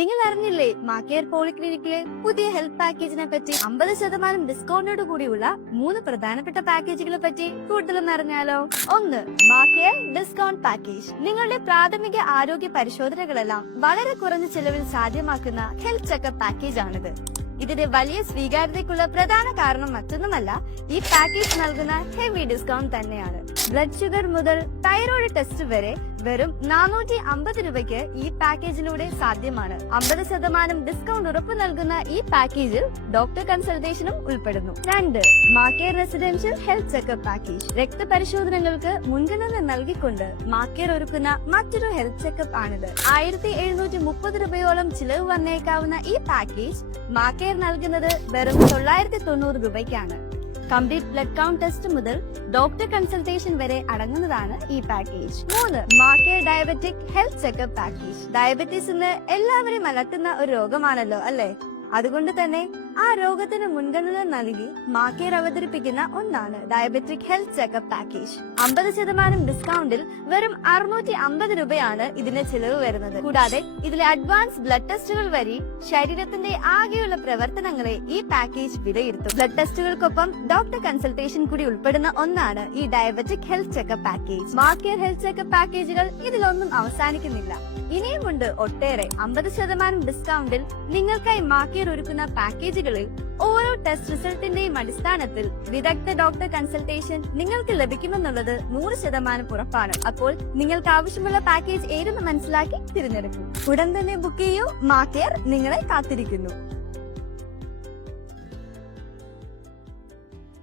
നിങ്ങൾ അറിഞ്ഞില്ലേ മാക്കേർ പോളിക്ലിനിക്കിലെ പുതിയ ഹെൽത്ത് പാക്കേജിനെ പറ്റി? 50% ഡിസ്കൗണ്ടോട് കൂടിയുള്ള 3 പ്രധാനപ്പെട്ട പാക്കേജുകളെ പറ്റി കൂടുതലൊന്നും അറിഞ്ഞാലോ? 1. മാക്കേർ ഡിസ്കൗണ്ട് പാക്കേജ്. നിങ്ങളുടെ പ്രാഥമിക ആരോഗ്യ പരിശോധനകളെല്ലാം വളരെ കുറഞ്ഞ ചെലവിൽ സാധ്യമാക്കുന്ന ഹെൽത്ത് ചെക്കപ്പ് പാക്കേജ് ആണിത്. ഇതിന്റെ വലിയ സ്വീകാര്യതയ്ക്കുള്ള പ്രധാന കാരണം മറ്റൊന്നുമല്ല, ഈ പാക്കേജ് നൽകുന്ന ഹെവി ഡിസ്കൗണ്ട് തന്നെയാണ്. ബ്ലഡ് ഷുഗർ മുതൽ തൈറോയ്ഡ് ടെസ്റ്റ് വരെ വെറും 450 രൂപയ്ക്ക് ഈ പാക്കേജിലൂടെ സാധ്യമാണ്. 50% ഡിസ്കൗണ്ട് ഉറപ്പു നൽകുന്ന ഈ പാക്കേജിൽ ഡോക്ടർ കൺസൾട്ടേഷനും ഉൾപ്പെടുന്നു. 2. മാക്കേർ റെസിഡൻഷ്യൽ ഹെൽത്ത് ചെക്കപ്പ് പാക്കേജ്. രക്തപരിശോധനകൾക്ക് മുൻഗണന നൽകിക്കൊണ്ട് മാക്കേർ ഒരുക്കുന്ന മറ്റൊരു ഹെൽത്ത് ചെക്കപ്പ് ആണിത്. 1730 രൂപയോളം ചിലവ് വന്നേക്കാവുന്ന ഈ പാക്കേജ് മാക്കേർ നൽകുന്നത് വെറും 990 രൂപയ്ക്കാണ്. കംപ്ലീറ്റ് ബ്ലഡ് കൗണ്ട് ടെസ്റ്റ് മുതൽ ഡോക്ടർ കൺസൾട്ടേഷൻ വരെ അടങ്ങുന്നതാണ് ഈ പാക്കേജ്. 3. മാക്കേർ diabetic health checkup package. Diabetes ഇന്ന് എല്ലാവരും അലട്ടുന്ന ഒരു രോഗമാണല്ലോ, അല്ലേ? അതുകൊണ്ട് തന്നെ ആ രോഗത്തിന് മുൻഗണന നൽകി മാക്കേർ അവതരിപ്പിക്കുന്ന ഒന്നാണ് ഡയബറ്റിക് ഹെൽത്ത് ചെക്കപ്പ് പാക്കേജ്. 50% ഡിസ്കൗണ്ടിൽ വെറും 650 രൂപയാണ് ഇതിന്റെ ചിലവ് വരുന്നത്. കൂടാതെ ഇതിലെ അഡ്വാൻസ് ബ്ലഡ് ടെസ്റ്റുകൾ വഴി ശരീരത്തിന്റെ ആകെയുള്ള പ്രവർത്തനങ്ങളെ ഈ പാക്കേജ് വിലയിരുത്തും. ബ്ലഡ് ടെസ്റ്റുകൾക്കൊപ്പം ഡോക്ടർ കൺസൾട്ടേഷൻ കൂടി ഉൾപ്പെടുന്ന ഒന്നാണ് ഈ ഡയബറ്റിക് ഹെൽത്ത് ചെക്കപ്പ് പാക്കേജ്. മാക്കേർ ഹെൽത്ത് ചെക്കപ്പ് പാക്കേജുകൾ ഇതിലൊന്നും അവസാനിക്കുന്നില്ല. ഇനിയുമുണ്ട് ഒട്ടേറെ. 50% ഡിസ്കൗണ്ടിൽ നിങ്ങൾക്കായി മാക്കേർ ഒരുക്കുന്ന പാക്കേജുകളിൽ ഓരോ ടെസ്റ്റ് റിസൾട്ടിന്റെയും അടിസ്ഥാനത്തിൽ വിദഗ്ധ ഡോക്ടർ കൺസൾട്ടേഷൻ നിങ്ങൾക്ക് ലഭിക്കുമെന്നുള്ളത് 100% ഉറപ്പാണ്. അപ്പോൾ നിങ്ങൾക്ക് ആവശ്യമുള്ള പാക്കേജ് ഏതെന്ന് മനസ്സിലാക്കി തിരഞ്ഞെടുക്കൂ. ഉടൻ തന്നെ ബുക്ക് ചെയ്യൂ. മാക്കേർ നിങ്ങളെ കാത്തിരിക്കുന്നു.